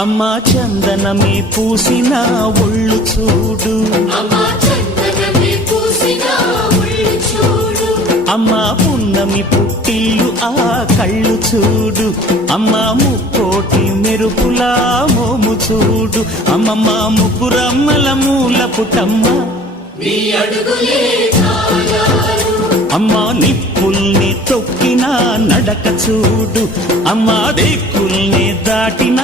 అమ్మా చందనమే పూసిన ఒళ్ళు చూడు, అమ్మా పున్నమి పుట్టిల్లు ఆ కళ్ళు చూడు, అమ్మా ముక్కోటి మెరుపులా మోము చూడు, అమ్మమ్మ ముగ్గురమ్మల మూల పుటమ్మ అమ్మా నిప్పుల్ని తొక్కిన నడక చూడు, అమ్మా దిక్కుల్ని దాటిన